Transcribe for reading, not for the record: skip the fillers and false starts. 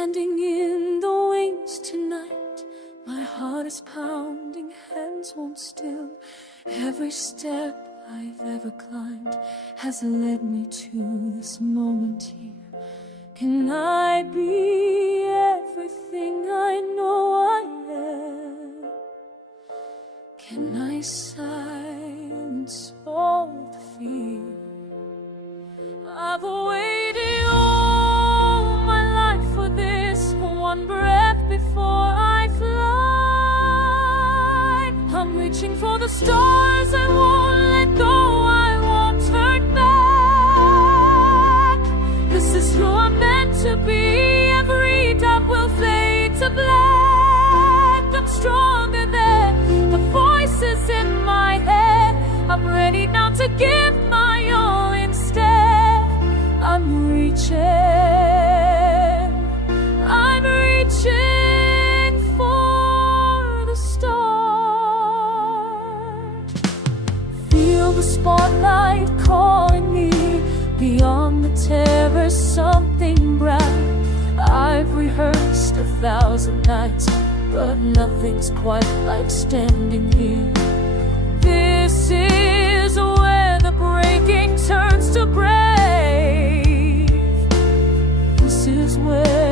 standing in the wings tonight. My heart is pounding, hands won't still. Every step I've ever climbed has led me to this moment here. Can I be everything I know I am? Can I silence all the fear? I've waited all my life for this one breath before I fly. I'm reaching for the stars, I won't let go, I won't turn back. This is who I'm meant to be, every doubt will fade to black. I'm stronger than the voices in my head. I'm ready now to give my all instead. I'm reaching for the stars. Feel the spotlight calling me beyond the terror, something bright. I've rehearsed 1,000 nights, but nothing's quite like standing here. This is where the breaking turns to brave. This is where